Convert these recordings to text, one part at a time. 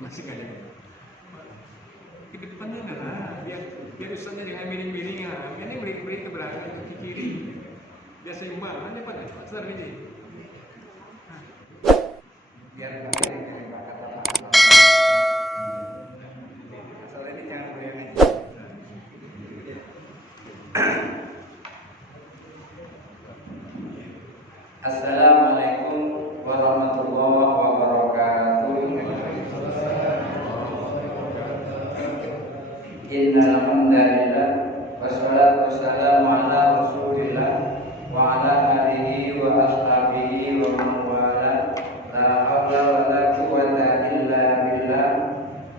Masih ada ke depannya adalah biar usahanya dengan miring-miring ini beri ke belakang ke kiri biar seimbang ada pada besar ini biar masalah ini jangan berani. Assalamualaikum warahmatullahi wabarakatuh. Innal hamdalillah wassalatu wassalamu ala Rasulillah wa ala alihi wa ashabihi wa man wala la haula wa la quwwata illa billah.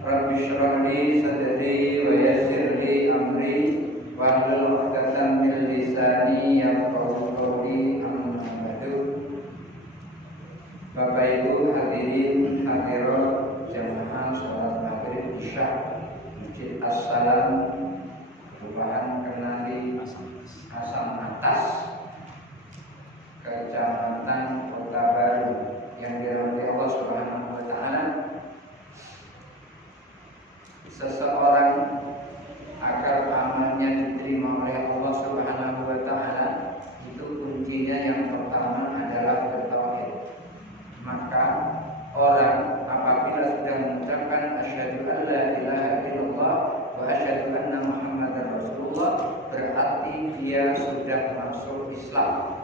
Rabbi shrah li sadri wa yassir li amri wahlul 'uqdatam min lisani yafqahu qawli. Bapak Ibu hadirin hadirat jamaah sholat maghrib isya Masjid As-Salam Kelurahan Kenari Asam Atas Kecamatan Kota Baru yang dirahmati Allah Subhanahu wa taala. Seseorang agar amalnya diterima oleh Allah Subhanahu wa taala itu kuncinya yang pertama adalah bertauhid. Maka orang apabila sudah mengucapkan asyhadu an la ilaha illallah wa asyhadu anna muhammadar rasulullah, berarti dia sudah masuk Islam.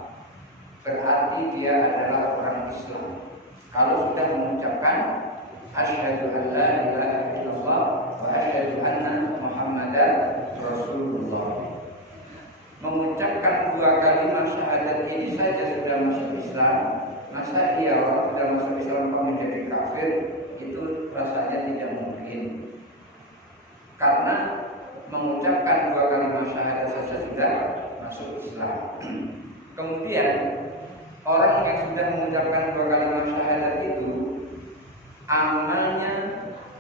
Berarti dia adalah orang Islam. Kalau sudah mengucapkan asyhadu an la ilaha illallah wa asyhadu anna muhammadar rasulullah, mengucapkan dua kalimat syahadat ini saja sudah masuk Islam. Masa dia orang sudah masuk Islam kok menjadi kafir? Itu rasanya tidak mungkin. Karena mengucapkan dua kalimat syahadat saja sudah masuk Islam. Kemudian orang yang sudah mengucapkan dua kalimat syahadat itu amalnya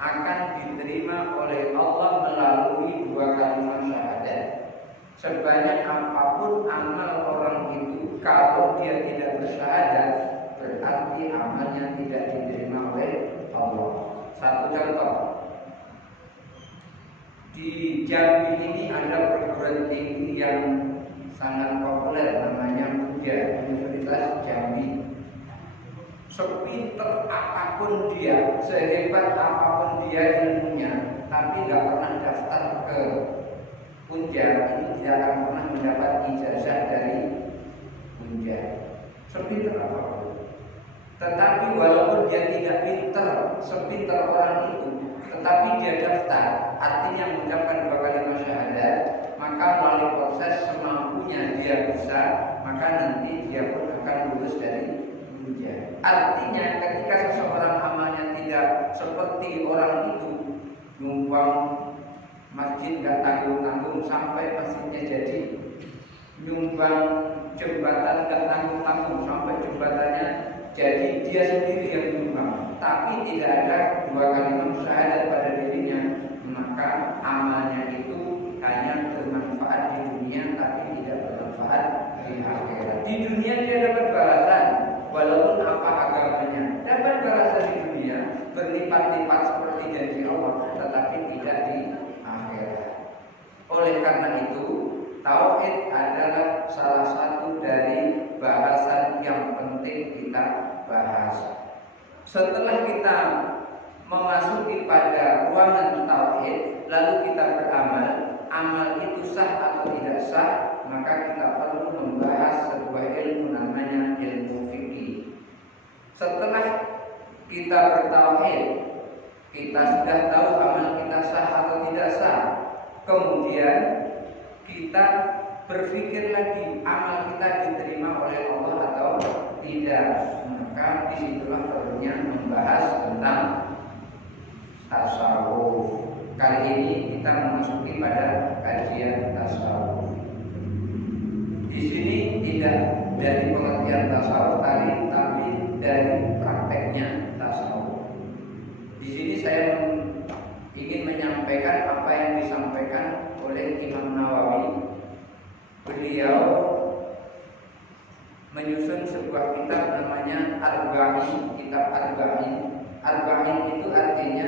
akan diterima oleh Allah melalui dua kalimat syahadat. Sebanyak apapun amal orang itu, kalau dia tidak bersyahadat, berarti amalnya tidak diterima oleh Allah. Satu contoh, di Jambi ini ada perguruan tinggi yang sangat populer, namanya Buja, Universitas Jambi. Sepinter apapun dia, sehebat apapun dia ilmunya, tapi tidak pernah daftar ke Unja, itu tidak akan pernah mendapat ijazah dari Unja. Sepinter apapun. Tetapi walaupun dia tidak pinter sepinter orang itu, tetapi dia daftar, artinya mengucapkan dua kalimat syahadat, maka melalui proses semampunya dia bisa, maka nanti dia pun akan lulus dari Unja. Artinya ketika seseorang amalnya tidak seperti orang itu, nyumbang masjid gak tanggung-tanggung sampai masjidnya jadi, nyumbang jembatan gak tanggung-tanggung sampai jembatannya jadi, dia sendiri yang menyumbang, tapi tidak ada dua kalimat syahadat pada dirinya, maka amalnya itu hanya bermanfaat di dunia tapi tidak bermanfaat di akhirat. Di dunia dia dapat balasan, walaupun apa agamanya, dapat balasan di dunia berlipat-lipat seperti janji Allah, tetapi tidak di akhirat. Oleh karena itu, tauhid adalah salah satu dari bahasan yang penting kita bahas. Setelah kita memasuki pada ruangan tauhid, lalu kita beramal, amal itu sah atau tidak sah, maka kita perlu membahas sebuah ilmu namanya ilmu fikih. Setelah kita bertauhid, kita sudah tahu amal kita sah atau tidak sah. Kemudian kita berpikir lagi amal kita diterima oleh Allah atau tidak. Maka di disitulah perlunya membahas tentang tasawuf. Kali ini kita memasuki pada kajian tasawuf. Di sini tidak dari pengertian tasawuf tadi, tapi dari prakteknya tasawuf. Di sini saya ingin menyampaikan apa yang disampaikan oleh Imam Nawawi. Beliau menyusun sebuah kitab namanya Arba'in, kitab Arba'in. Arba'in itu artinya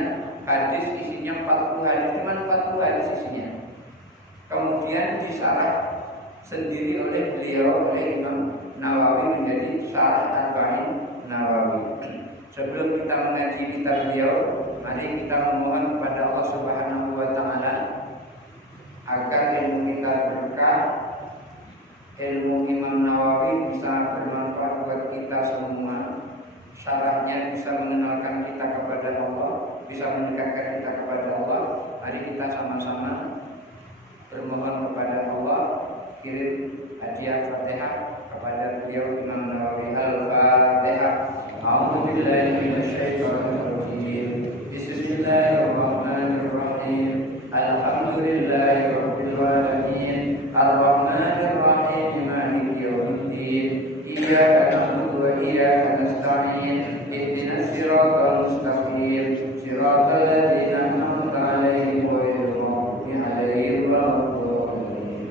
hadis, isinya 40 hadis, cuma 40 hadis isinya. Kemudian disarah sendiri oleh beliau, oleh Imam Nawawi menjadi Syarah Arba'in Nawawi. Sebelum kita mengaji kitab beliau, mari kita memohon kepada Allah Subhanahu wa taala agar ilmu kita berkah, ilmu Imam Nawawi bisa bermanfaat buat kita semua. Syarahnya bisa mengenalkan kita kepada Allah, bisa mendekatkan kita kepada Allah. Mari kita sama-sama bermohon kepada Allah, kirim hadiah Fatihah kepada beliau Imam Nawawi. Al-Fatihah. A'udzubillahi minasyaitonir rajim. Bismillahirrahmanirrahim. Alhamdulillahirabbil alamin. Arrahmanir rahim. Maliki yaumiddin. Iyyaka na'budu wa iyyaka nasta'in. Ihdinas siratal mustaqim. Siratal ladzina an'amta 'alaihim ghairil maghdubi 'alaihim waladdallin.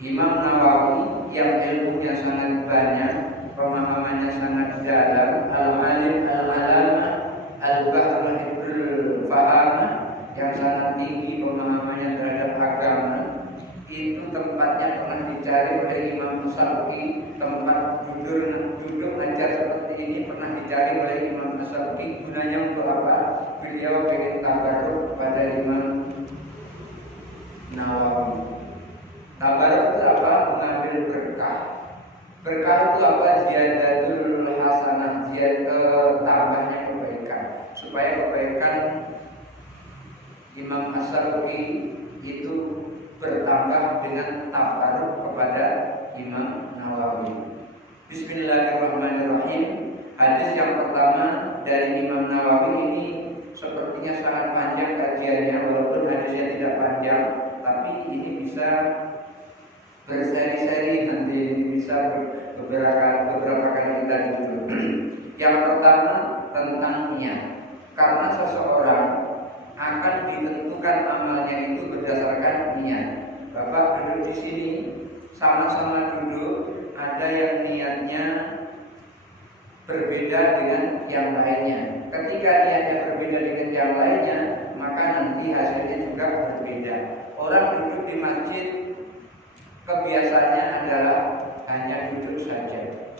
Imam Nawawi yang ilmunya sangat banyak, pemahamannya sangat dalam, al-alim al-alama al-bahrul hibrul fahamah, yang sangat tinggi pemahamannya terhadap agama. Itu tempatnya pernah dicari oleh Imam Syafi'i, tempat duduk ngajar seperti ini pernah dicari oleh Imam Syafi'i. Gunanya untuk apa? Beliau ingin tabarruk pada Imam Nawawi. Tabarruk itu apa? Mengambil berkah. Berkah itu apa? Ziyadatul hasanah, tambahnya kebaikan. Supaya kebaikan Imam As-Syafi'i itu bertambah dengan tabarruk kepada Imam Nawawi. Bismillahirrahmanirrahim. Hadis yang pertama dari Imam Nawawi ini sepertinya sangat panjang kajiannya, walaupun hadisnya tidak panjang, tapi ini bisa berseri-seri, nanti bisa beberapa kali kita duduk. Yang pertama tentang niat. Karena seseorang akan ditentukan amalnya itu berdasarkan niat. Bapak duduk di sini, sama-sama duduk, ada yang niatnya berbeda dengan yang lainnya. Ketika niatnya berbeda dengan yang lainnya, maka nanti hasilnya juga berbeda. Orang duduk di masjid kebiasaannya adalah hanya duduk saja.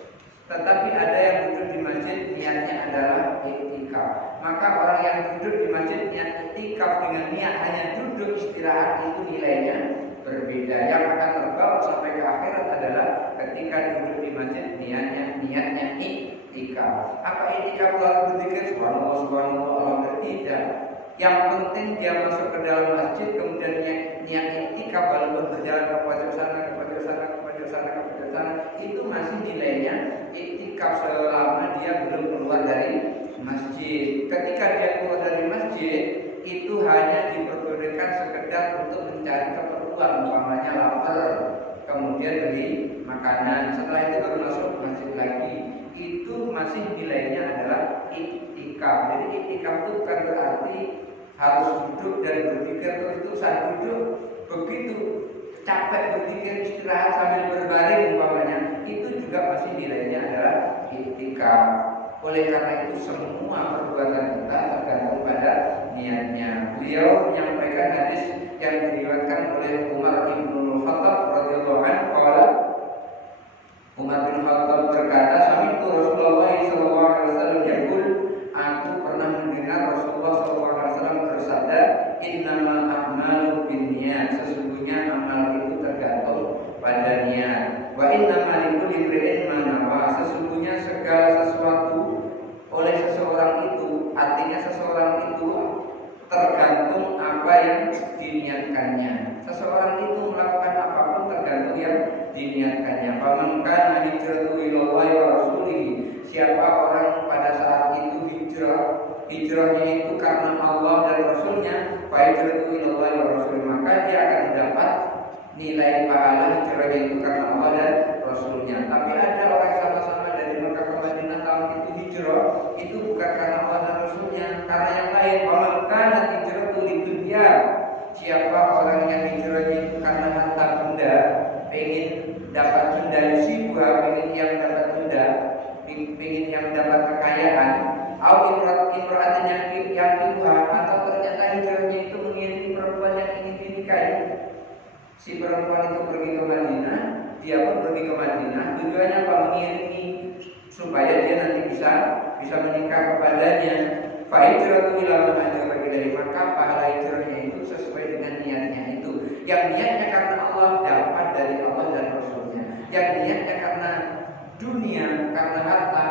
Tetapi ada yang duduk di masjid niatnya adalah iktikaf. Maka orang yang duduk di masjid niat iktikaf dengan niat hanya duduk istirahat itu nilainya berbeda. Yang akan terbawa sampai ke akhirat adalah ketika duduk di masjid niatnya iktikaf. Apa iktikaf lalu berzikir subhanallah subhanallah Allah? Tidak. Yang penting dia masuk ke dalam masjid kemudian niat iktikaf, walaupun berjalan ke pojok sana, ke pojok sana, ke pojok sana, ke pojok sana, itu masih nilainya iktikaf selama dia belum keluar dari masjid. Ketika dia keluar dari masjid, itu hanya diperbolehkan sekedar untuk mencari keperluan, umpamanya lapar, kemudian beli makanan. Setelah itu baru masuk masjid lagi. Itu masih nilainya adalah iktikaf. Jadi iktikaf itu bukan berarti harus duduk dan berpikir terus-terusan. Duduk begitu capek berpikir istirahat sambil berbaring umpamanya, itu juga masih nilainya adalah iktikaf. Oleh karena itu semua perbuatan kita tergantung pada niatnya. Beliau menyampaikan hadis yang diriwayatkan oleh Umar bin Khattab radhiyallahu anhu. Umar bin Khattab berkata, "Sami'tu Rasulullah sallallahu alaihi wasallam yaqul," aku pernah mendengar Rasulullah sallallahu alaihi wasallam bersabda, "Innamal a'malu binniyat." Sesungguhnya amal itu tergantung pada niat. Wa innamal likulli imri'in ma nawa. Sesungguhnya segala sesuatu oleh seseorang itu, artinya seseorang itu tergantung apa yang diniatkannya. Seseorang itu melakukan apapun tergantung yang diniatkannya. Faman kana hijratuhu ilallahi wa rasulihi, siapa orang pada saat itu hijrahnya itu karena Allah dan Rasulnya, fa hijratuhu ilallahi wa rasulihi, maka dia akan mendapat nilai pahala hijrahnya itu karena Allah dan Rasulnya. Tapi ada orang sama-sama dari Mekah ke Madinah tahun itu hijrah, itu bukan karena Allah dan Rasulnya, karena yang lain. Faman kana hijratuhu lidunya, siapa orang yang hijrahnya itu karena harta benda, pengen dapat benda musibah, pengen yang dapat benda, pengen yang dapat kekayaan, atau imra'atin yang kibuha, atau ternyata hijrahnya itu mengiringi perempuan yang ingin dinikahi. Si perempuan itu pergi ke Madinah, dia pun pergi ke Madinah, tujuannya apa? Mengiringi supaya dia nanti bisa menikah kepadanya. Fa hijratu ila ma hajara ilaihi, maka pahala hijrahnya itu sesuai dengan niatnya itu. Yang niatnya karena Allah dapat dari Allah dan Rasulnya. Yang niatnya karena dunia, karena harta,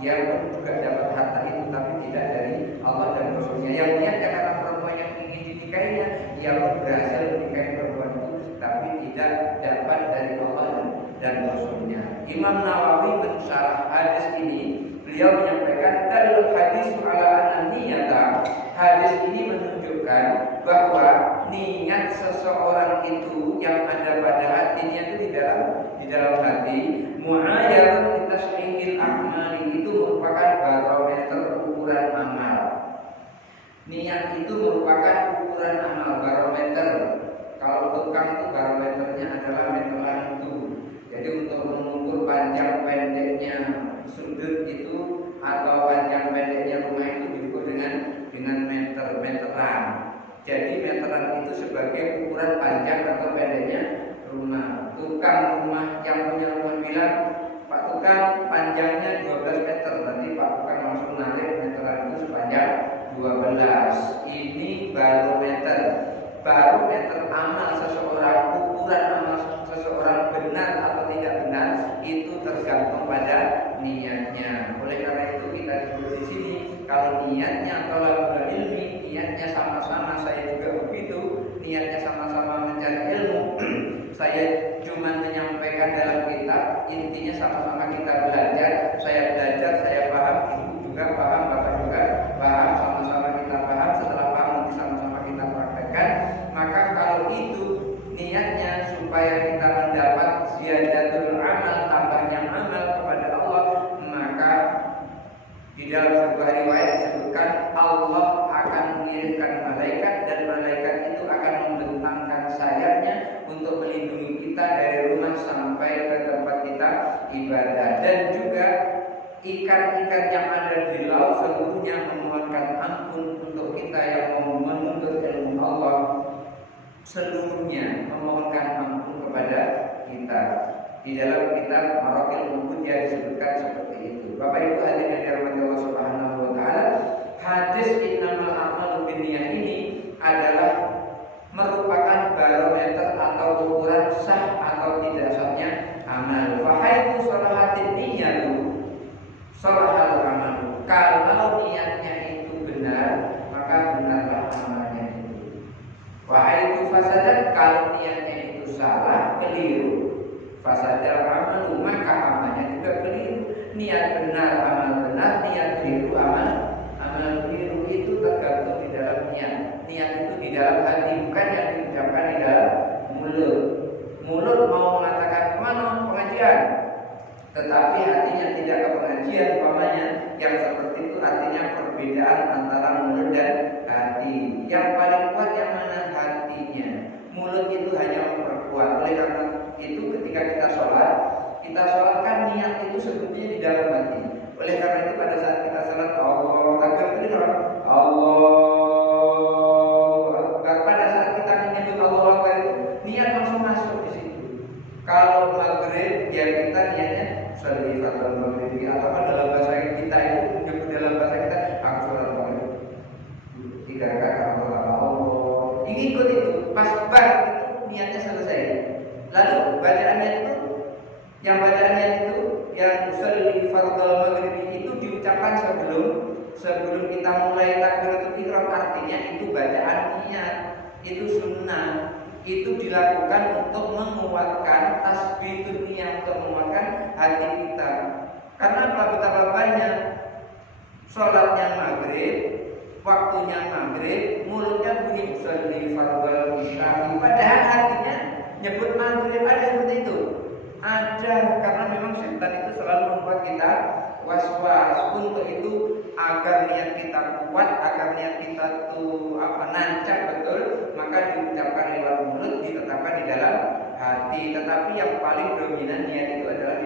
ia pun juga dapat harta itu, tapi tidak dari Allah dan Rasulnya. Yang niatnya karena perempuan yang ingin dinikahinya, ia pun berhasil menikahi perempuan itu, tapi tidak dapat dari Allah dan Rasulnya. Imam Nawawi mensyarah hadis ini, beliau menyampaikan dalil hadis ala an-niyata. Hadis ini menunjukkan bahwa niat seseorang itu yang ada pada hatinya itu di dalam hati, mu'ayyarun litashrihil a'mali, itu merupakan barometer ukuran amal. Niat itu merupakan ukuran amal, barometer. Kalau tukang itu barometernya adalah meteran itu. Jadi untuk mengukur panjang pendeknya sudut itu atau panjang pendeknya rumah itu diukur dengan meteran. Jadi meteran itu sebagai ukuran panjang atau pendeknya rumah. Tukang rumah yang punya rumah bilang, Pak tukang panjangnya 12 meter. Nanti Pak tukang langsung narik meteran itu sepanjang 12. Ini barometer amal seseorang, ukuran amal seseorang benar atau tidak benar itu tergantung pada niatnya. Oleh karena itu kita duduk di sini, kalau niatnya thalabul ilmi, niatnya sama-sama, saya juga begitu, niatnya sama-sama mencari ilmu. Saya cuma menyampaikan dalam kitab, intinya sama-sama kita belajar. Saya belajar, saya paham, ibu juga paham, bapak juga paham, sama-sama kita paham. Setelah paham nanti sama-sama kita praktekkan. Maka kalau itu niatnya supaya kita mendapat ziyadatul amal, tambahnya amal kepada Allah, maka di dalam sebuah riwayat disebutkan Allah akan mengirimkan malaikat, dan malaikat itu akan membentangkan sayapnya untuk melindungi kita dari rumah sampai ke tempat kita ibadah. Dan juga ikan-ikan yang ada di laut seluruhnya memohonkan ampun untuk kita yang mau menuntut ilmu Allah, seluruhnya memohonkan ampun kepada kita. Di dalam kitab Maraqil Mubudiyah disebutkan seperti itu. Bapak Ibu hadirin yang dirahmati Allah Subhanahu wa taala, hadis innamal a'malu binniyat ini adalah merupakan barometer atau ukuran sah atau tidak sahnya amal. Fa haitsu salahatin niyyatu salahal amal. Kalau niatnya itu benar, maka benarlah amalnya itu. Wa haitsu fasadat, kalau niatnya itu salah, keliru, fasadal amalu, maka amalnya juga keliru. Niat benar, amal benar, niat keliru, amal keliru. Itu tergantung di dalam niat. Niat itu di dalam hati, bukan yang diucapkan di dalam mulut. Mulut mau mengatakan kemana pengajian, tetapi hatinya tidak ke pengajian, umpamanya, yang seperti itu artinya perbedaan antara mulut dan hati. Yang paling kuat yang mana? Hatinya. Mulut itu hanya memperkuat. Oleh karena itu ketika kita sholat kan niat itu sebetulnya di dalam hati. Oleh karena itu pada saat kita sholat, Allah takbir itu Allah. Pada saat kita menyebut Allah Akbar itu niat langsung masuk di situ. Kalau maghrib ya kita niatnya sholli fardhu maghrib, atau dalam bahasa kita itu menyebut dalam bahasa kita aku sholat maghrib 3 rakaat Allah. Ini ikut itu pas bar itu niatnya selesai. Lalu bacaannya itu yang sholli fardhu maghrib itu diucapkan sebelum kita mulai takbiratul ihram, artinya itu bacaan niat, itu sunnah. Itu dilakukan untuk menguatkan tasbihun niat, untuk menguatkan hati kita. Karena apa? Betapa banyak sholatnya maghrib, waktunya maghrib, mulutnya bunyi sholli fardal isya, padahal hatinya nyebut maghrib. Ada seperti itu? Ada, karena memang setan itu selalu membuat kita was-was. Untuk itu agar niat kita kuat, agar niat kita tuh nancap betul, maka diucapkan lewat mulut, ditetapkan di dalam hati. Tetapi yang paling dominan niat itu adalah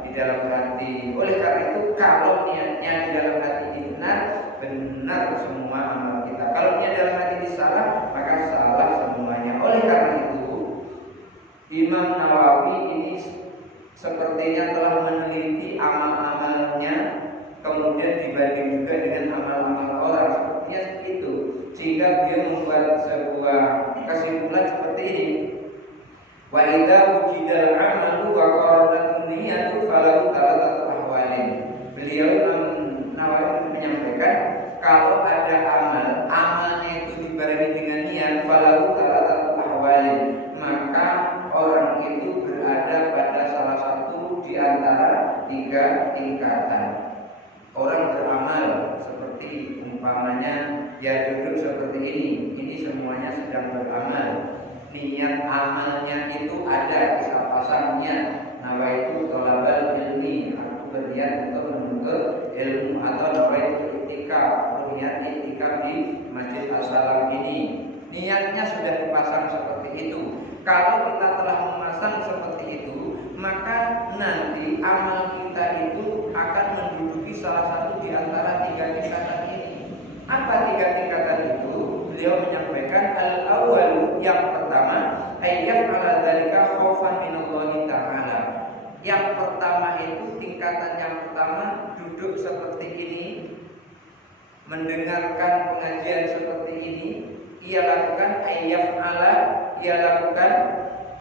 di dalam hati. Oleh karena itu kalau niatnya di dalam hati benar, benar semua amal kita. Kalau niat dalam hati salah, maka salah semuanya. Oleh karena itu Imam Nawawi ini sepertinya telah meneliti amal-amalnya, kemudian dibanding juga dengan amal-amal orang, sepertinya itu, sehingga beliau membuat sebuah kesimpulan seperti ini. Wa idza wujidal amalu wa qaranatun niyatu falahu thalathatu ahwalin. Beliau Nawawi menyampaikan kalau ada amalnya itu dibarengi dengan niat, falahu thalathatu ahwalin, maka orang itu berada pada salah satu di antara 3 tingkatan. Orang beramal seperti umpamanya ya duduk seperti ini semuanya sedang beramal. Niat amalnya itu ada, kita pasang niat. Nawaitu thalabal ilmi, aku berniat untuk menuntut ilmu, atau nawaitu i'tikaf, berniat i'tikaf di Masjid As-Salam ini. Niatnya sudah dipasang seperti itu. Kalau kita telah memasang seperti itu, maka nanti amal kita itu akan menduduki salah satu di antara 3 tingkatan ini. Apa 3 tingkatan itu? Beliau menyampaikan al-awwalu, yang pertama, ayyaf ala dzalika khaufan minallahi ta'ala. Yang pertama itu, tingkatan yang pertama, duduk seperti ini, mendengarkan pengajian seperti ini, ia lakukan ayyaf ala, ia lakukan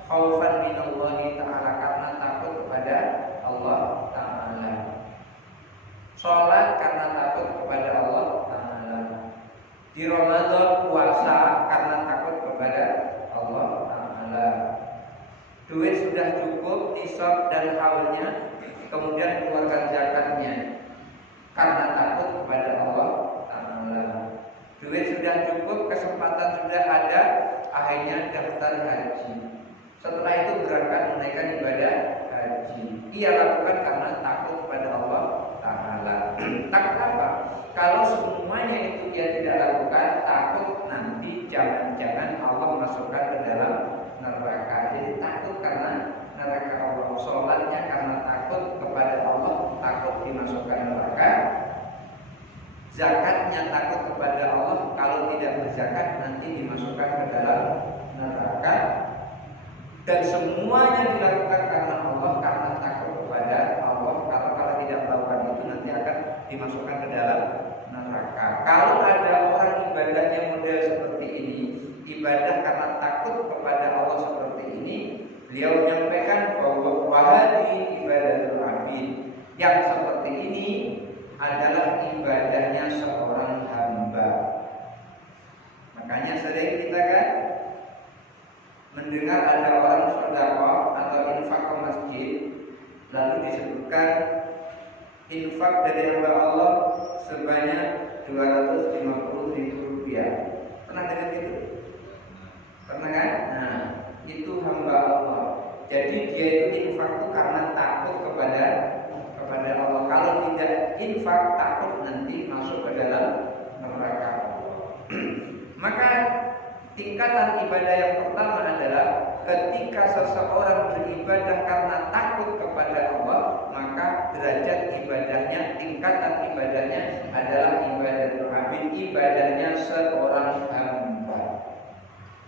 khaufan minallahi ta'ala, karena takut kepada Allah Ta'ala. Sholat karena takut kepada Allah Ta'ala. Di Ramadan puasa karena takut kepada Allah Ta'ala. Duit sudah cukup, nisab dan haulnya, kemudian keluarkan zakatnya karena takut kepada Allah Ta'ala. Duit sudah cukup, kesempatan sudah ada, akhirnya daftar haji. Setelah itu berangkat menaikkan ibadah haji. Ia lakukan karena takut kepada Allah Ta'ala. Takut apa? Kalau semuanya itu dia tidak lakukan, takut nanti jangan-jangan Allah masukkan ke dalam neraka. Jadi takut karena neraka Allah. Sholatnya karena takut kepada Allah, takut dimasukkan neraka. Zakatnya takut kepada Allah, kalau tidak berzakat nanti dimasukkan ke dalam neraka. Dan semuanya dilakukan karena Allah, karena takut kepada Allah. Kalau tidak melakukan itu nanti akan dimasukkan ke dalam neraka. Kalau ada orang ibadahnya model seperti ini, ibadah karena takut kepada Allah seperti ini, beliau menyampaikan bahwa wahadi ibadatul abid, yang seperti ini adalah ibadahnya seorang hamba. Makanya sering kita kan mendengar ada orang sedekah atau infak ke masjid, lalu disebutkan infak dari hamba Allah sebanyak 250.000 rupiah. Pernah dengar itu? Pernah kan? Nah, itu hamba Allah. Jadi dia itu infak itu karena takut kepada Allah. Kalau tidak infak, takut nanti masuk ke dalam neraka Allah. Maka tingkatan ibadah yang pertama adalah ketika seseorang beribadah karena takut kepada Allah, maka derajat ibadahnya, tingkatan ibadahnya adalah ibadatul abid, ibadahnya seorang hamba.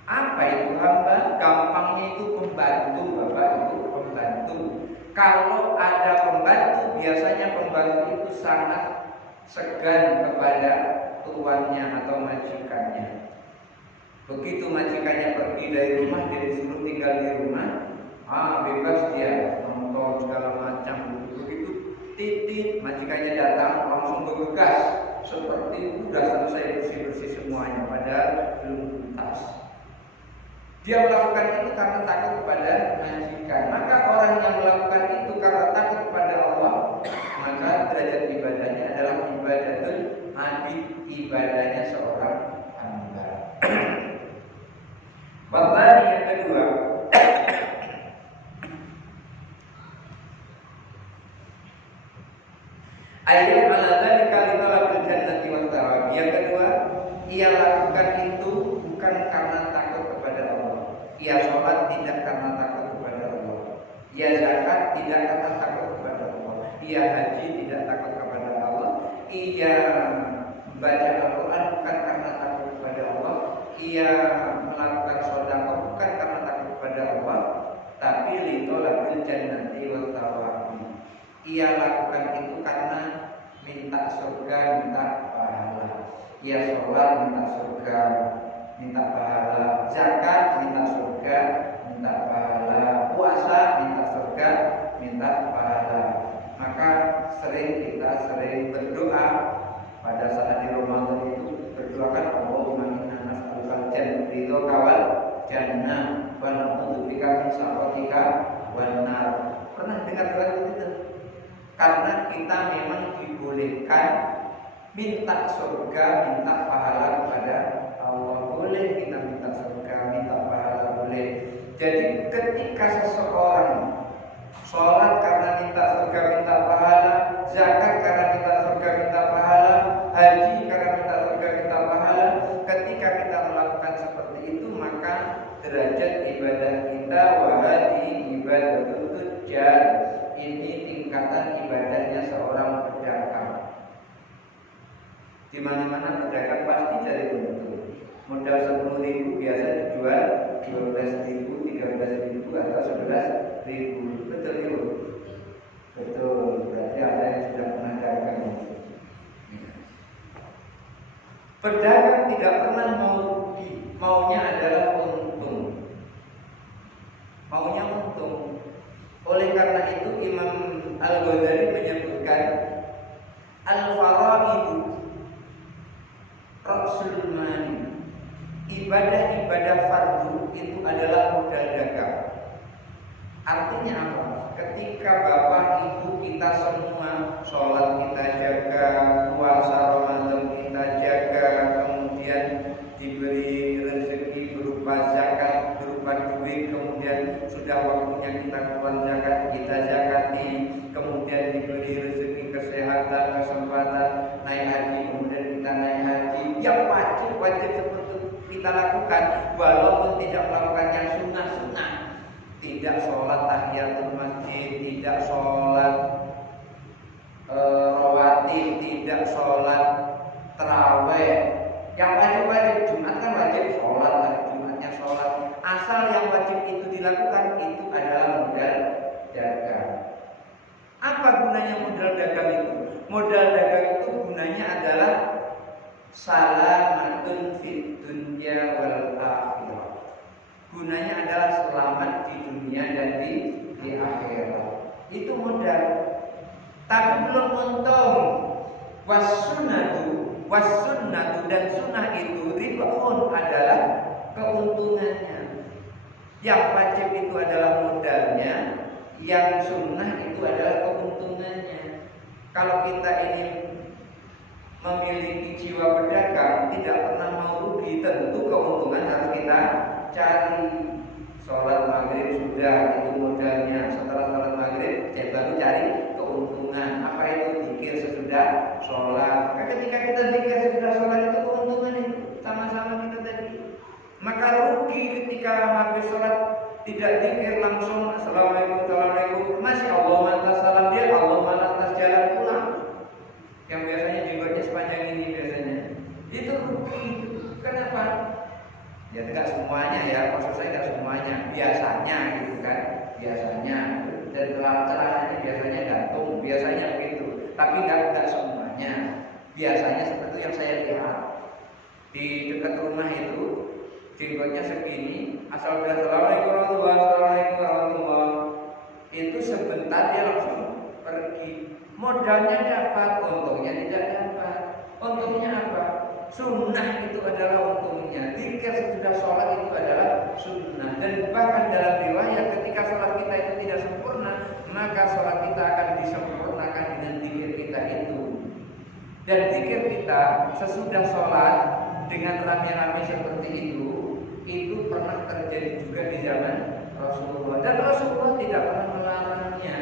Apa itu hamba? Gampangnya itu pembantu, Bapak Ibu, pembantu. Kalau ada pembantu, biasanya pembantu itu sangat segan kepada tuannya atau majikannya. Begitu majikannya pergi dari rumah, dia disuruh tinggal di rumah, bebas dia nonton segala macam. Begitu titik majikannya datang, langsung bergegas seperti sudah selesai bersih-bersih semuanya, padahal belum tuntas. Dia melakukan itu karena takut kepada majikan. Maka orang yang melakukan itu karena takut ia haji tidak takut kepada Allah, ia membaca Al-Quran bukan karena takut kepada Allah, ia melakukan sedekah bukan karena takut kepada Allah, tapi litolabil jannati wa thawabi. Ia lakukan itu karena minta surga, minta pahala. Ia sholat minta surga, minta pahala. Zakat minta surga, minta pahala. Puasa minta surga, minta pahala. Maka kita sering berdoa pada saat di Ramadan itu, berdoakan Allahumma inna nas'alukal jannah kawal jannah wa na'udzubika min sakhatika wan nar. Pernah dengar doa itu? Karena kita memang dibolehkan minta surga, minta pahala kepada Allah. Boleh kita minta surga, minta pahala, boleh. Jadi ketika seseorang sholat karena minta surga, minta pahala, zakat karena minta surga, minta pahala, haji karena minta surga, minta pahala, ketika kita melakukan seperti itu, maka derajat ibadah kita wahadi ibadatul tujjar. Ini tingkatan ibadahnya seorang pedagang. Di mana-mana pedagang pasti cari untung. Modal 10.000 biasa dijual 12.000, 13.000 atau 11.000. Betul ya? Betul. Berarti ada yang sudah pernah dagang. Pedagang tidak pernah mau rugi, maunya adalah untung. Maunya untung. Oleh karena itu Imam Al-Ghazali menyebutkan al-faraidu ra'sul mali. Ibadah-ibadah fardu itu adalah modal dagang. Artinya apa? Ketika Bapak Ibu kita semua sholat kita jaga, puasa Ramadan kita jaga, kemudian diberi rezeki berupa zakat, berupa duit, kemudian sudah waktunya kita keluar zakat, kita zakati, kemudian diberi rezeki kesehatan, kesempatan naik haji, kemudian kita naik haji. Yang wajib seperti kita lakukan, walaupun tidak melakukannya sunnah-sunnah, tidak sholat tahiyatul masjid, tidak sholat rawatib, tidak sholat taraweh. Yang wajib Jumat kan wajib sholat, Jumatnya sholat. Asal yang wajib itu dilakukan, itu adalah modal dagang. Apa gunanya modal dagang itu? Modal dagang itu gunanya adalah salamatun fid dunya wal akhirah. Gunanya adalah selamat di dunia dan di akhirat. Itu modal. Tapi belum untung. Wasunnatu dan sunnah itu ribahun adalah keuntungannya. Yang wajib itu adalah modalnya, yang sunnah itu adalah keuntungannya. Kalau kita ini memiliki jiwa pedagang, tidak pernah mau rugi, tentu keuntungan harus kita cari. Sholat maghrib sudah, itu modalnya. Setelah sholat maghrib, saya baru cari keuntungan. Apa itu? Zikir sesudah sholat. Ketika kita zikir sesudah sholat, itu keuntungan itu sama-sama kita tadi. Maka rugi ketika habis sholat tidak zikir langsung assalamualaikum, masih Allah lantas salam dia, Allah lantas jalan pulang. Yang biasanya dibuatnya sepanjang ini biasanya. Itu rugi. Kenapa? Ya tidak semuanya ya, maksud saya tidak semuanya. Biasanya gitu kan, biasanya. Dan celah-celahnya biasanya gantung, biasanya begitu. Tapi tidak semuanya. Biasanya seperti yang saya lihat di dekat rumah itu, jenggotnya segini, asal udah assalamualaikum warahmatullahi, itu sebentar dia langsung pergi. Modalnya dapat, untungnya tidak dapat. Untungnya apa? Sunnah itu adalah untungnya. Zikir sesudah sholat itu adalah sunnah. Dan bahkan dalam riwayat ketika sholat kita itu tidak sempurna, maka sholat kita akan disempurnakan dengan zikir kita itu. Dan zikir kita sesudah sholat dengan rame-rame seperti itu pernah terjadi juga di zaman Rasulullah. Dan Rasulullah tidak pernah melarangnya.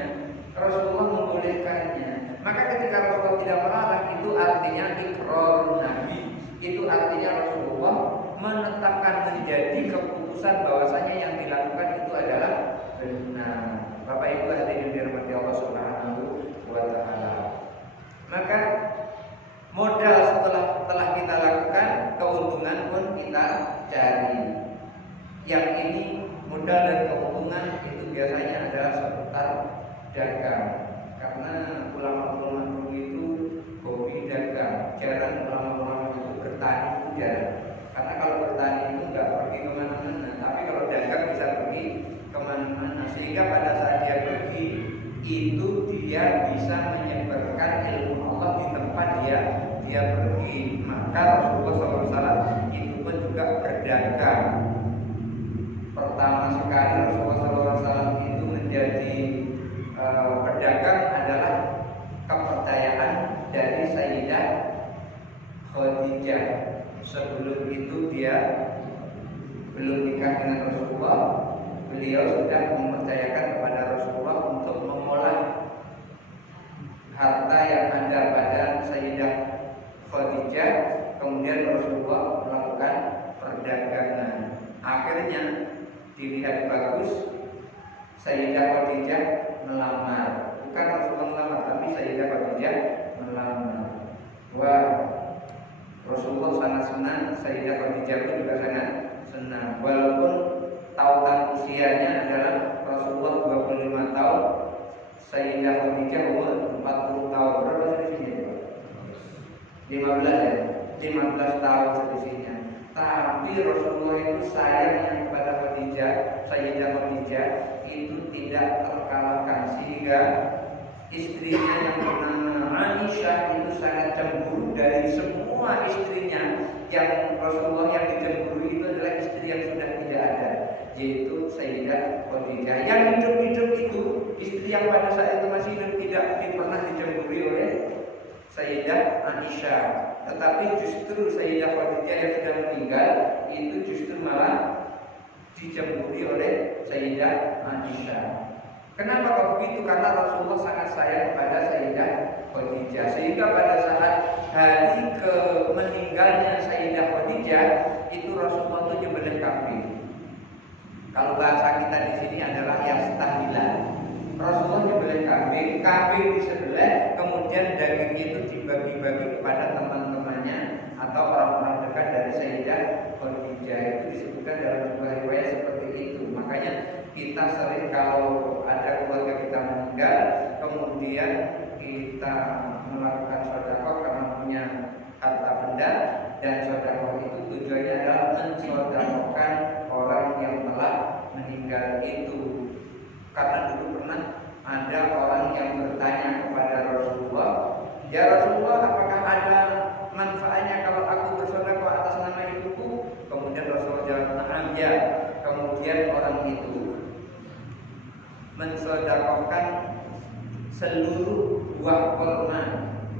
Rasulullah membolehkannya. Maka ketika Rasulullah tidak melarang, itu artinya ikrar Nabi. Itu artinya Rasulullah menetapkan menjadi keputusan bahwasanya yang dilakukan itu adalah benar. Bapak Ibu hadirin dirahmati Allah Subhanahu wa taala. dagang. Karena ulama-ulama dulu itu hobi dagang. Jarang ulama-ulama itu bertani, itu jarang. Karena kalau bertani itu nggak pergi kemana-mana, tapi kalau dagang bisa pergi kemana-mana. Sehingga pada saat dia pergi, itu dia bisa menyebarkan ilmu Allah di tempat dia pergi. Maka Rasulullah SAW itu pun juga berdagang. Pertama sekali Rasulullah SAW itu menjadi pedagang adalah kepercayaan dari Sayyidah Khadijah. Sebelum itu dia belum nikah dengan Rasulullah, beliau sudah mempercayakan kepada Rasulullah untuk mengolah harta yang ada pada Sayyidah Khadijah. Kemudian Rasulullah melakukan perdagangan. Akhirnya dilihat bagus, Sayyidah Khadijah melamar. Bukan Rasulullah melamar, tapi Sayyidah Khadijah melamar. Wah, Rasulullah sangat senang, Sayyidah Khadijah pun juga sangat senang. Walaupun tautan usianya adalah Rasulullah 25 tahun, Sayyidah Khadijah umur 40 tahun. Berapa selisihnya? 15 ya? 15 tahun selisihnya. Tapi Rasulullah itu sayangnya kepada Khadijah, Sayyidah Khadijah itu tidak terkalahkan, sehingga istrinya yang bernama Aisyah itu sangat cemburu. Dari semua istrinya, yang Rasulullah yang dicemburu itu adalah istri yang sudah tidak ada, yaitu Sayyidah Khadijah. Yang hidup-hidup itu, istri yang pada saat itu masih hidup tidak pernah dicemburi oleh Sayyidah Aisyah. Tetapi justru Sayyidah Khadijah yang sudah meninggal itu justru malah dicemburi oleh Sayyidah Aisyah. Kenapa kok begitu? Karena Rasulullah sangat sayang kepada Sayyidah Khadijah, sehingga pada saat hari meninggalnya Sayyidah Khadijah itu Rasulullah itu nyembelih kambing. Kalau bahasa kita di sini adalah yastahillah. Rasulullah nyembelih kambing disembelih, kemudian dagingnya itu dibagi-bagi kepada teman-temannya atau orang-orang dekat dari Sayyidah Khadijah. Itu disebutkan dalam sebuah riwayat seperti itu. Makanya kita sering kalau ada keluarga kita meninggal, kemudian kita melakukan sedekah karena punya harta benda, dan sedekah itu tujuannya adalah mensedekahkan orang yang telah meninggal itu. Karena dulu pernah ada orang yang bertanya kepada Rasulullah, "Ya Rasulullah, apakah ada manfaatnya kalau aku bersedekah atas nama ibuku?" Kemudian Rasulullah jawab, "Na'am, ya." Kemudian orang itu mensedekahkan seluruh buah kurma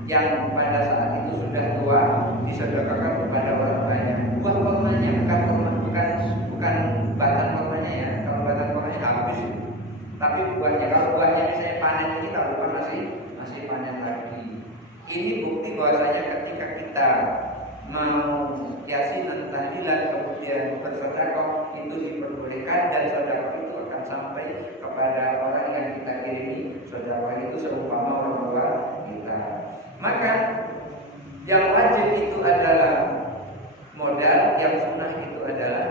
yang pada saat itu sudah tua, disedekahkan kepada orang banyak. Buah kurmanya, bukan batang kurmanya ya. Kalau batang kurmanya habis, tapi buahnya, kalau buahnya misalnya panen ini, kalau bukan masih panen lagi. Ini bukti bahwasanya ketika kita mau yasinan tahlilan kemudian bersedekah itu diperbolehkan, dan sedekah itu akan sampai kepada orang yang kita kirimi. Sedekah itu seumpama orang tua kita. Maka yang wajib itu adalah modal, yang sunnah itu adalah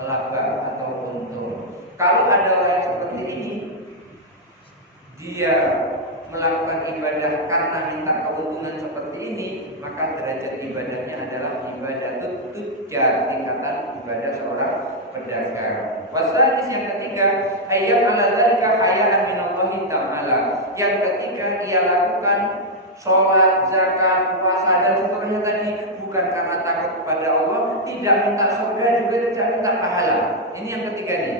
laba atau untung. Kalau ada orang seperti ini, dia melakukan ibadah karena minta keuntungan seperti ini, maka derajat ibadahnya adalah ibadah tujjar, tingkatan ibadah seorang pedagang. Wasadis yang ketiga, hayat ala dzalika hayaan minallahi ta'ala. Yang ketiga, dia lakukan sholat, zakat, puasa dan seterusnya tadi bukan karena takut kepada Allah, tidak minta surga juga tidak minta pahala. Ini yang ketiga nih.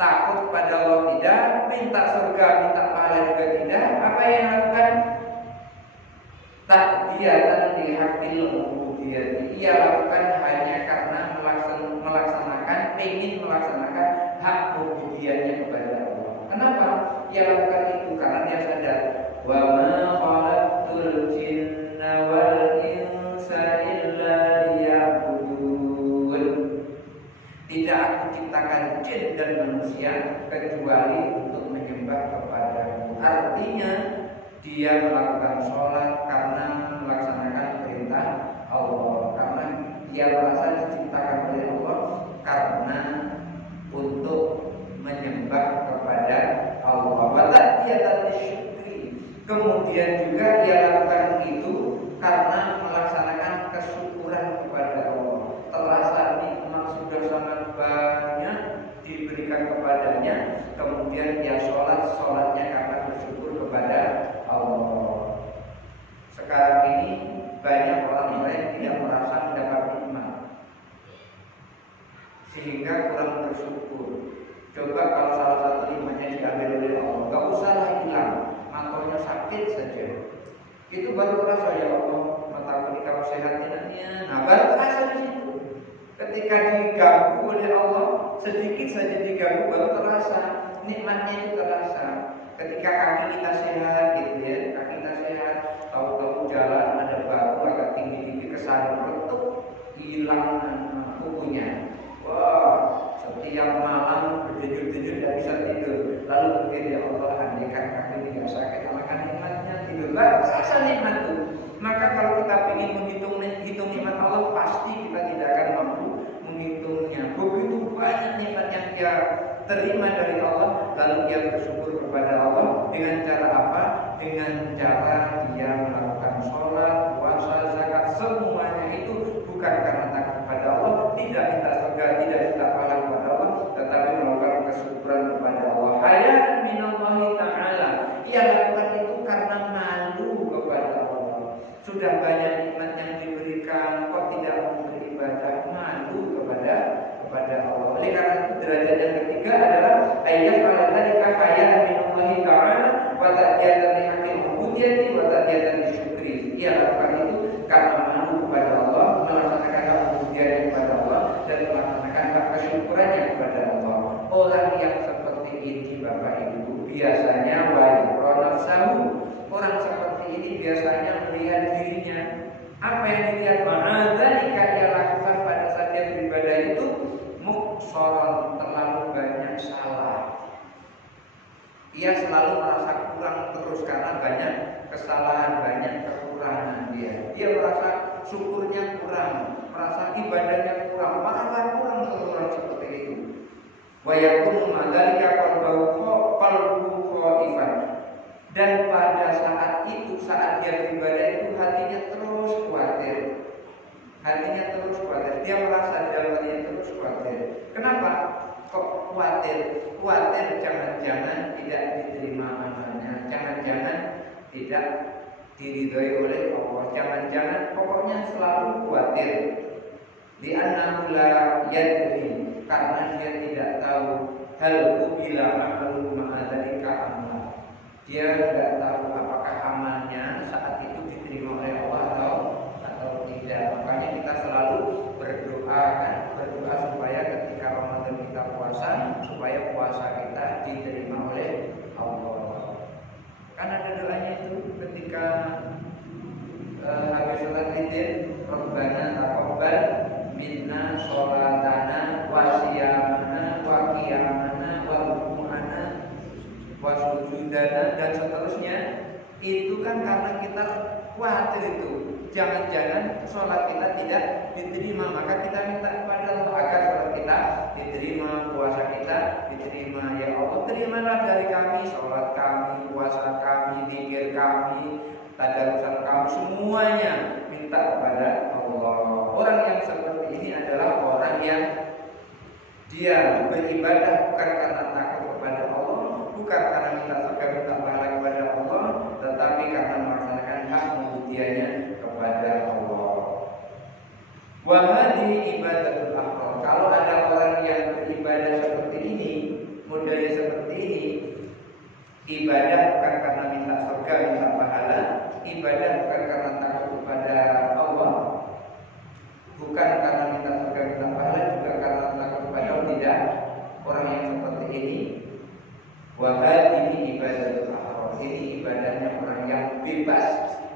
Takut kepada Allah tidak, minta surga, minta pahala juga tidak. Apa yang lakukan? Takdiyatan dihakil ubudiyati. Ia lakukan hanya karena ingin melaksanakan hak ubudiyahnya kepada Allah. Kenapa? Ia lakukan itu karena dia sadar, wa ma khalaqtul jinna wal insa illa liya'budun. Tidak aku ciptakan jin dan manusia kecuali untuk menyembah kepadamu. Artinya dia melakukan sholat karena melaksanakan perintah Allah, karena dia merasa diciptakan oleh Allah karena untuk menyembah kepada Allah. kemudian dia sholatnya karena bersyukur kepada Allah. Sekarang ini banyak orang lain tidak merasa mendapat nikmat, sehingga kurang bersyukur. Coba kalau salah satu nikmatnya diambil oleh Allah, gak usahlah hilang, matanya sakit saja, itu baru terasa, ya Allah, mataku ini kamu sehatinnya. Nah, baru terasa di situ. Ketika diganggu oleh Allah, sedikit saja diganggu, baru terasa nikmatnya itu terasa. Ketika kaki kita sehat, gitu ya, kaki kita sehat, tahu-tahu jalan ada batu agak tinggi-tinggi kesana meletup, hilang kukunya. Wah, setiap malam berdenyut-denyut tidak bisa tidur. Lalu berpikir, ya Allah, andaikan kaki tidak sakit, alangkah nikmatnya tidur. Baru terasa nikmat itu. Maka kalau kita ingin menghitung nikmat Allah, pasti kita tidak akan mampu menghitungnya. Begitu banyak nikmat yang dia terima dari Allah, lalu dia bersyukur kepada Allah dengan cara apa? Dengan cara dia melakukan sholat, puasa, zakat, semuanya itu bukan karena takut kepada Allah, tidak minta surga, tidak minta pahala kepada Allah, tetapi melakukan kesyukuran kepada Allah. Hayat minallahi ta'ala. Ia lakukan itu karena malu kepada Allah. Sudah banyak nikmat yang diberikan, kok tidak mau beribadah, malu kepada Allah. Oleh karena itu derajat yang ketiga adalah ayat pada tadi hayat minallahi ta'ala wa ta'diyatan li hakil ubudiyati wa ta'diyatan li syukri. Ia lakukan itu karena malu kepada Allah, melaksanakan hak ubudiyah kepada Allah, dan melaksanakan hak kesyukurannya kepada Allah. Orang yang seperti ini, Bapak Ibu, biasanya wajib nafsahu. Orang seperti ini biasanya melihat dirinya. Apa yang dilihat? Ma'adzalika dia lakukan pada saat dia beribadah itu muksoron, terlalu banyak salah. Ia selalu merasa kurang terus karena banyak kesalahan, banyak kekurangan dia. Dia merasa syukurnya kurang, merasa ibadahnya kurang, merasa kurang terus seperti itu. Wa yakunu madzalika qalbuhu khaifan. Dan pada saat itu, saat dia beribadah itu, hatinya terus khawatir. Hatinya terus khawatir. Dia merasa dalam hatinya terus khawatir. Kenapa? Kok khawatir? Khawatir jangan-jangan tidak diterima amalnya, jangan-jangan tidak diridhoi oleh Allah, jangan-jangan, pokoknya selalu khawatir. Di annahu la yadri, karena dia tidak tahu hal qubila amalu ma'adzalika amal. Dia tidak tahu apakah amalnya saat itu diterima oleh Allah atau tidak. Makanya kita selalu berdoa supaya ketika Ramadan kita puasa, supaya puasa kita diterima oleh Allah. Karena ada doanya itu ketika habis sholat witir, Rabbana taqabbal minna sholatana wa siyamana wa qiyamana wa ruku'ana wa sujudana, dan seterusnya. Itu kan karena kita khawatir itu, jangan-jangan sholat kita tidak diterima, maka kita minta kepada Allah agar sholat kita diterima, puasa kita diterima. Ya Allah, terimalah dari kami sholat kami, puasa kami, zikir kami, tadarusan kami, semuanya minta kepada Allah. Orang yang seperti ini adalah orang yang dia beribadah bukan karena takut kepada Allah, bukan karena minta surga, minta pahala kepada Allah, tetapi karena melaksanakan hak ubudiyahnya kepada Allah. Wa hadhihi ibadatul akbar. Kalau ada orang yang beribadah seperti ini, modelnya seperti ini, ibadah bukan karena minta surga, minta pahala, ibadah bukan karena takut kepada Allah, bukan karena minta surga, minta pahala, juga karena takut kepada Allah, tidak. Orang yang seperti ini, wa hadhihi ibadatul akbar. Ini ibadahnya orang yang bebas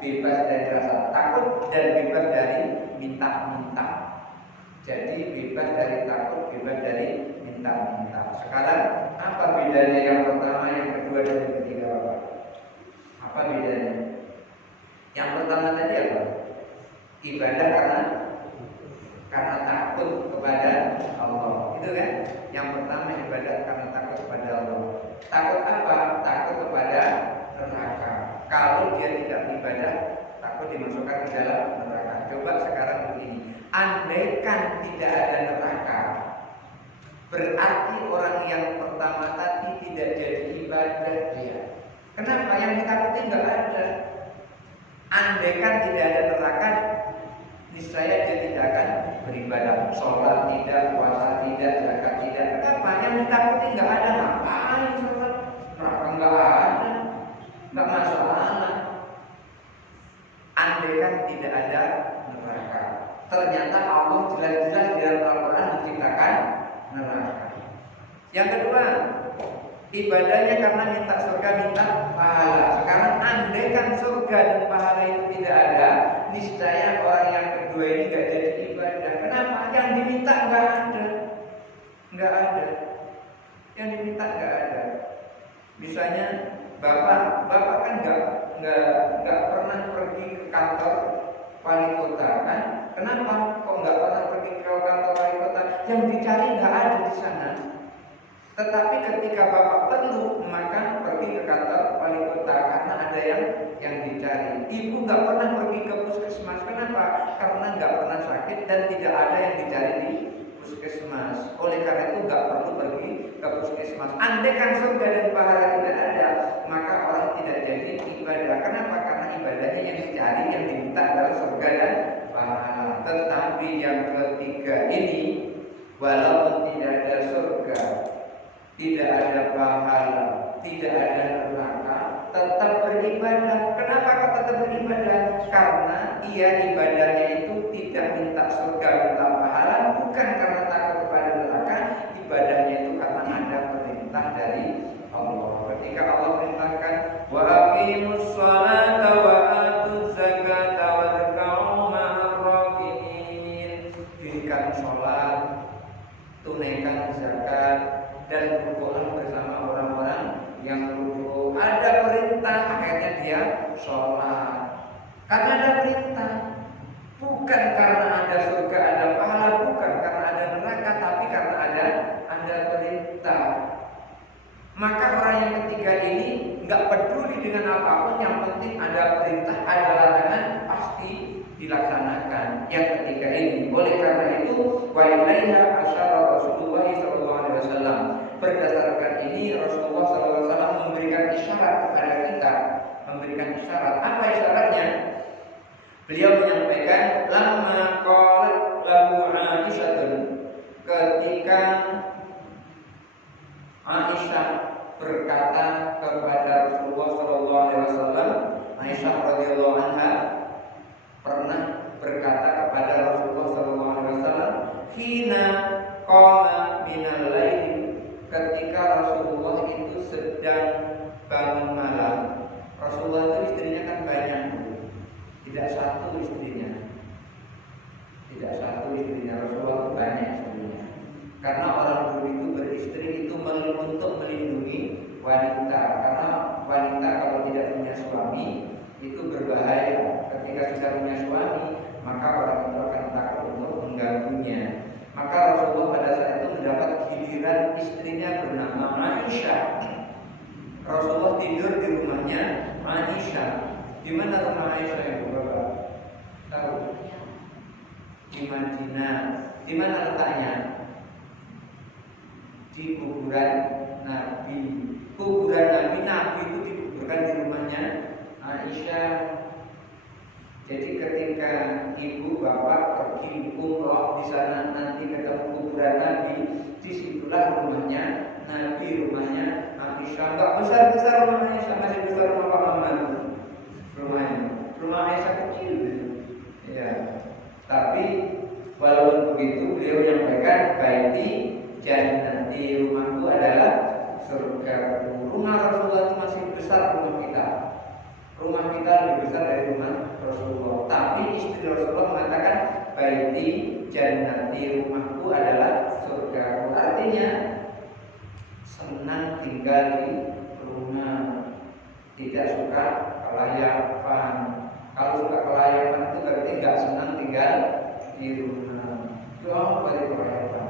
dari rasa takut dan bebas dari minta-minta. Jadi bebas dari takut, bebas dari minta-minta. Sekarang apa bedanya yang pertama, yang kedua, dan yang ketiga, Bapak? Apa bedanya? Yang pertama tadi apa? Ibadah karena takut kepada Allah, itu kan? Yang pertama ibadah karena takut kepada Allah. Takut apa? Takut kepada neraka. Kalau dia tidak beribadah, takut dimasukkan ke dalam neraka. Coba sekarang begini, andaikan tidak ada neraka, berarti orang yang pertama pertama tadi tidak jadi ibadah dia. Kenapa? Yang ditakuti nggak ada. Andaikan tidak ada neraka, niscaya dia tidak akan beribadah. Sholat tidak, puasa tidak, zakat tidak. Kenapa? Yang ditakuti nggak ada. Ngapain sholat? Neraka nggak ada, nggak masalah. Andaikan tidak ada neraka, ternyata Allah jelas-jelas di dalam Al-Quran menciptakan neraka. Yang kedua, ibadahnya karena minta surga, minta pahala. Sekarang andaikan surga dan pahala itu tidak ada, niscaya orang yang kedua ini nggak jadi ibadah. Kenapa? Yang diminta nggak ada, nggak ada. Yang diminta nggak ada. Misalnya bapak kan nggak pernah pergi ke kantor wali kota kan? Kenapa? Kok nggak pernah pergi ke kantor wali kota? Yang dicari nggak ada di sana. Tetapi ketika bapak perlu, maka pergi ke kantor wali kota karena ada yang dicari. Ibu nggak pernah pergi ke puskesmas. Kenapa? Karena nggak pernah sakit dan tidak ada yang dicari di puskesmas. Oleh karena itu nggak perlu pergi ke puskesmas. Andaikan surga dan pahala tidak ada, maka orang tidak jadi ibadah. Kenapa? Karena ibadahnya yang dicari, yang diminta adalah surga dan pahala. Tetapi yang ketiga ini, walaupun tidak ada surga, tidak ada pahala, tidak ada neraka, tetap beribadah. Kenapa kok tetap beribadah? Karena ia ibadahnya itu tidak minta surga, minta pahala, bukan karena takut kepada neraka. Ibadahnya itu karena ada perintah dari Allah. Ketika Allah perintahkan wa aqimus sholata wa atuz zakata warka'u ma'ar raki'in, dirikan sholat, tunaikan zakat, dan berdoa bersama orang-orang yang ruku. Ada perintah, akhirnya dia sholat. Karena ada perintah, bukan karena ada surga, ada pahala, bukan karena ada neraka, tapi karena ada perintah. Maka orang yang ketiga ini nggak peduli dengan apapun, yang penting ada perintah, ada larangan, pasti dilaksanakan. Yang ketiga ini, oleh karena itu, wa ilaiha asyara Rasulullah SAW. Berdasarkan ini Rasulullah SAW memberikan isyarat kepada kita, memberikan isyarat. Apa isyaratnya? Beliau menyampaikan lamma qalat lahu Aisyah, ketika Aisyah berkata kepada Rasulullah SAW, Aisyah radhiyallahu anha pernah berkata kepada Rasulullah SAW, hina qama minal lail, ketika Rasulullah itu sedang bangun malam. Rasulullah itu istrinya kan banyak, tidak satu istrinya, Rasulullah itu banyak istrinya. Karena orang dulu itu beristri itu untuk melindungi wanita, karena wanita kalau tidak punya suami itu berbahaya. Ketika sudah punya suami, maka orang itu akan takut untuk mengganggunya. Maka Rasulullah pada saat itu mendapat giliran istrinya bernama Aisyah. Rasulullah tidur di rumahnya Aisyah. Di mana rumah Aisyah itu, Bapak? Tahu? Di Madinah. Di mana letaknya? Di kuburan Nabi. Kuburan Nabi itu dikuburkan di rumahnya Aisyah. Jadi ketika ibu bapak pergi umroh di sana nanti ketemu kuburan Nabi, disitulah rumahnya Nabi, rumahnya Aisyah. Enggak besar rumah Aisyah, masih besar rumah Pak Maman. Rumah Aisyah kecil, ya. Tapi walaupun begitu beliau menyampaikan baiti jannati, rumahku adalah surga. Rumah Rasulullah itu masih besar rumah kita. Rumah kita lebih besar dari rumah Rasulullah. Tapi istri Rasulullah mengatakan baiti jannati, rumahku adalah surga. Artinya senang tinggal di rumah, tidak suka kelayapan. Kalau suka kelayapan itu berarti nggak senang tinggal di rumah. Itu apa dari kelayapan?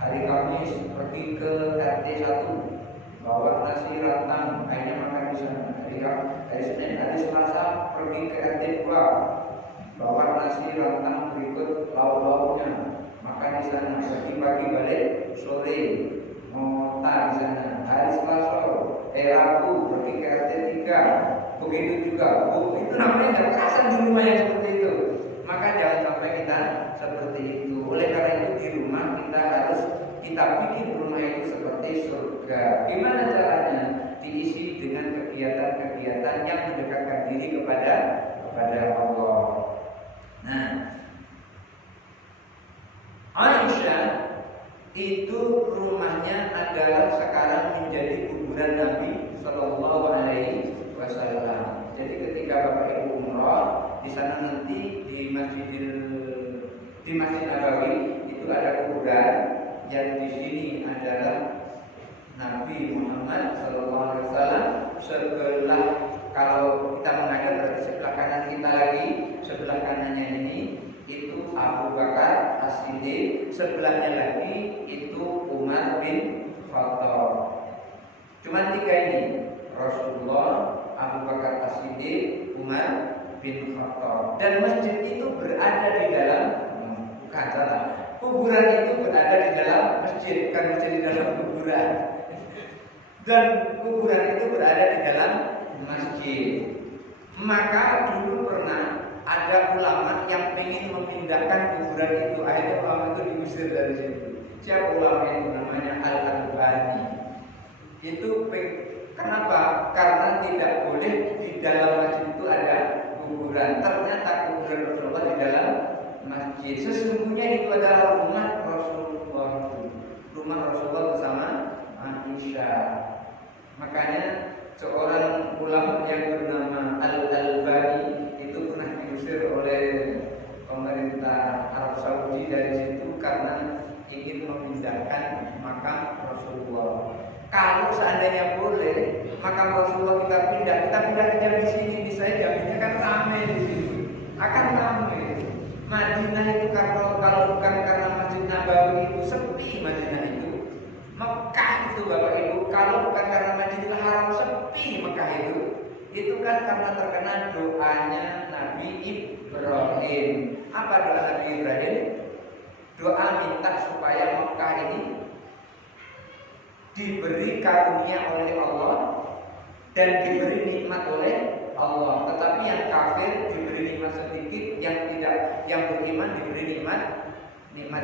Hari Kamis pergi ke RT 1, bawa nasi rantang, akhirnya makan di sana. Hari Senin, hari Selasa pergi ke RT 2, bawa nasi rantang berikut lauk-lauknya, makan di sana. Pagi-pagi balik, sore ngota di sana. hari Selasa, Rabu pergi ke RT 3, begitu juga Bu, itu namanya nggak kerasan di rumah yang seperti itu. Maka jangan sampai kita seperti itu. Oleh karena itu di rumah kita bikin rumah itu seperti surga. Gimana caranya? Diisi dengan kegiatan-kegiatan yang mendekatkan diri kepada Allah. Nah, Aisyah itu rumahnya adalah sekarang menjadi kuburan Nabi Shallallahu Alaihi Wasallam. Jadi ketika Bapak Ibu umroh di sana nanti di Masjid Nabawi itu ada kuburan yang di sini adalah Nabi Muhammad Shallallahu Alaihi Wasallam. Sebelah, kalau kita menghadap berarti sebelah kanan kita lagi, sebelah kanannya ini itu Abu Bakar As-Siddiq, sebelahnya lagi itu Umar bin Khattab. Cuma tiga ini, Rasulullah, Abu Bakar As-Siddiq, Umar bin Khattab. Dan masjid itu berada di dalam, bukan salah, kuburan itu berada di dalam masjid, bukan masjid di dalam kuburan. Dan kuburan itu berada di dalam masjid. Maka dulu pernah ada ulama yang ingin memindahkan kuburan itu. Akhirnya ulama itu diusir dari situ. Siapa ulama itu? Namanya Al-Albani. Itu kenapa? Karena tidak boleh di dalam masjid itu ada kuburan. Ternyata kuburan Rasulullah di dalam masjid. Sesungguhnya itu adalah rumah Rasulullah. Rumah Rasulullah bersama Aisyah. Makanya seorang ulama yang bernama Al-Albani itu pernah diusir oleh pemerintah Arab Saudi dari situ karena ingin memindahkan makam Rasulullah. Kalau seandainya boleh makam Rasulullah kita pindah aja di sini, bisa jaminnya kan ramai di sini, akan ramai. Madinah itu kalau bukan karena Masjid Nabawi itu sepi, Madinah itu. Mekah itu Bapak Ibu, kalau bukan karena Masjidil Haram sepi Mekah itu kan karena terkena doanya Nabi Ibrahim. Apa doa Nabi Ibrahim? Doa minta supaya Mekah ini diberi karunia oleh Allah dan diberi nikmat oleh Allah. Tetapi yang kafir diberi nikmat sedikit, yang beriman diberi nikmat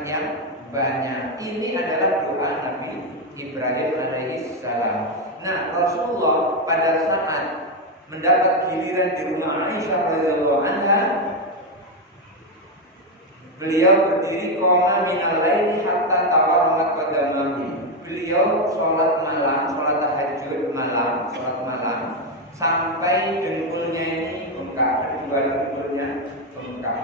yang banyak. Ini adalah doa Nabi Ibrahim alaihi salam. Nah, Rasulullah pada saat mendapat giliran di rumah Aisyah radhiyallahu anha, beliau berdiri qoma minal laili hatta tawarramat qadamahu. Beliau sholat tahajud malam, sampai dengkulnya ini bengkak, kedua lututnya bengkak.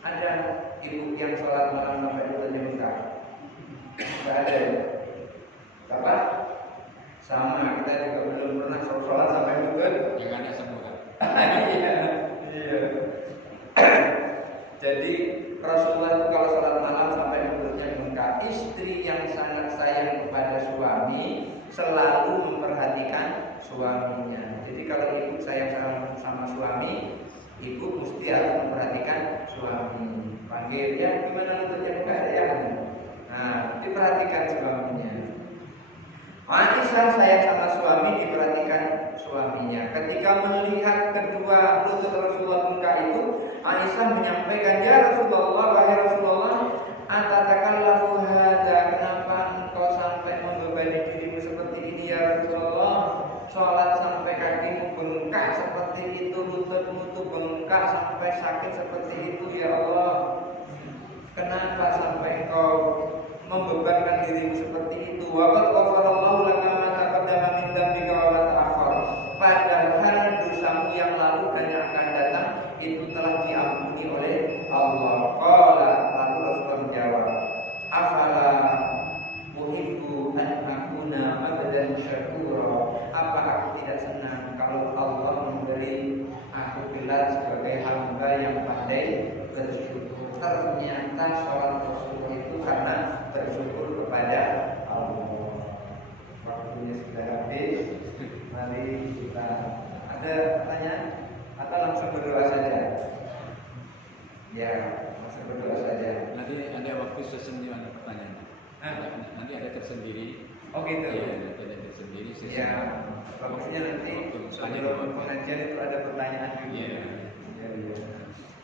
Ada ibu yang sholat malam sampai lututnya bengkak? Tidak ada. Apa? Sama, kita juga belum pernah sholat sampai lutut. Yang ada semua. Iya. Jadi Rasulullah itu kalau sholat malam sampai lututnya bengkak. Istri yang sangat sayang kepada suami selalu memperhatikan suaminya. Jadi kalau ibu sayang sama suami, ibu mesti harus memperhatikan suami. Panggil ya, gimana lututnya bengkak ya? Nah, diperhatikan suaminya. Aisyah sayang sama suami, diperhatikan suaminya. Ketika melihat kedua lutut Rasulullah bengkak itu, Aisyah menyampaikan, ya Rasulullah, wahai Rasulullah, atatakallahu hadza, kenapa engkau sampai membebani dirimu seperti ini ya Rasulullah? Sholat sampai kakimu bengkak seperti itu, lututmu tuh bengkak sampai sakit seperti itu ya Allah. Kenapa sampai engkau membebankan dirimu seperti itu? Wa qad ghafarallahu laka ma taqaddama min dzambika wa ma ta'akhkhar. Padahal dosamu yang lalu dan yang akan datang itu telah diampuni oleh Allah. Qala, lalu Rasulullah menjawab, afala uhibbu an akuna abdan syakura. Apa aku tidak senang kalau Allah memberi aku gelar sebagai hamba yang pandai bersyukur? Ternyata sholat Rasulullah itu karena bersyukur kepada Allah. Waktunya sudah habis. Mari kita, ada pertanyaan atau langsung berdoa saja? Ya, langsung berdoa saja. Nanti ada waktu sesendirian pertanyaan. Nanti ada tersendiri. Oh gitu. Iya, metode tersendiri. Ya, bagusnya nanti sebelum pengajian itu ada pertanyaan dulu. Iya.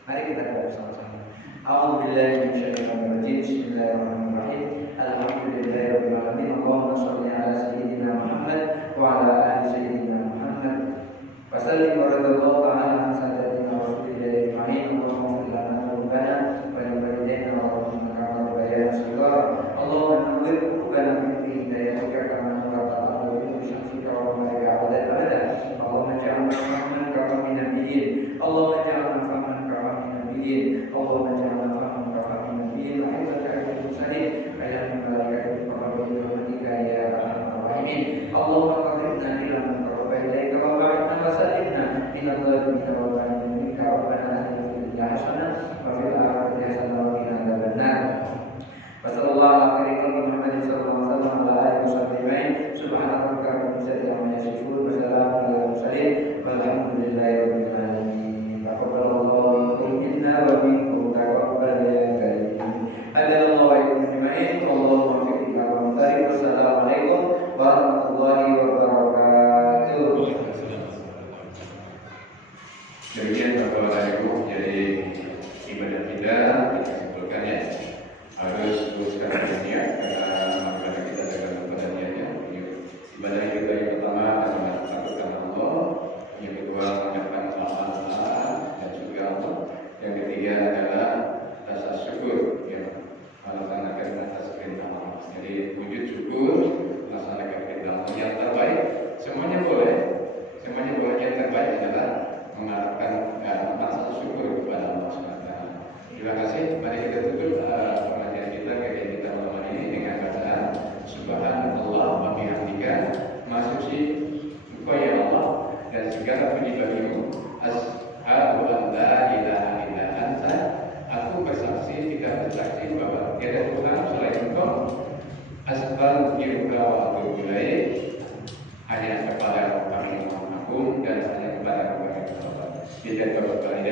Mari kita doa sama-sama. A'udzubillahi minasyaitonir rajim. Bismillahirrahmanirrahim. Alhamdulillahirabbil alamin. Allahumma shalli ala sayyidina Muhammad wa ala ali sayyidina Muhammad. Wa sallim wa radallahu ta'ala an sadatina rasulillahi ajma'in. Allahumma ighfir lana dhunubana wa li walidayna wa rahmana kama rabbayana shaghira. Allahumma nawwir qulubana bi hidayatika kama nawwarta al-qulub bi syamsika wa qamariha abada. Allahumma ij'alna fahman kafami nabiyyin. Allahumma ij'alna fahman kafami nabiyyin. Allahumma ij'alna fahman kafami nabiyyin. Wa izzaka al-mursalin. Ayat malaikatika wa rahmatika ya arhamar rahimin. Allahumma qarribna ila man qarraba ilaika wa ba'idna wa sallimna ila dhatika wa ba'idna rabbana atina fid dunya hasanah wa fil akhirati hasanah wa qina adzabannar. Wa sallallahu ala khairil Muhammadin sallallahu alaihi wasallam wa ala alihi wasallam. Subhanaka rabbil izzati amma yasifun wa salamun alal mursalin walhamdulillahi rabbil alamin. Taqabbalallahu minna wa minkum taqabbal ya karim. Hadallahu wa iyyakum ajma'in. Allahumma waffiqna wa barik. Wassalamualaikum warahmatullahi wabarakatuh. Demikian Bapak Ibu, jadi ibadah kita simpulkan ya, harus teruskan niat karena apabila kita jaga pada niatnya. Ibadah kita yang pertama adalah takut karena Allah, yang kedua mengucapkan alhamdulillah dan syukur Allah, yang ketiga adalah rasa syukur yang melaksanakan atas perintah Allah. Jadi wujud syukur, melaksanakan perintah Allah yang terbaik, semuanya boleh. Yang terbaik adalah mengharapkan rasa syukur kepada Allah SWT. Terima kasih. Mari kita tutup pengajian kita kajian kita malam ini dengan bacaan Subhanallah wa bihamdika, Maha suci Engkau ya Allah dan segala puji bagimu. Asyhadu an la ilaha illa anta. Aku bersaksi, kita bersaksi bahwa tiada Tuhan selain Engkau. Astaghfiruka wa atubu ilaik. Hanya kepada kami yang Maha Agung dan hanya kepada kami yang Tidak berkali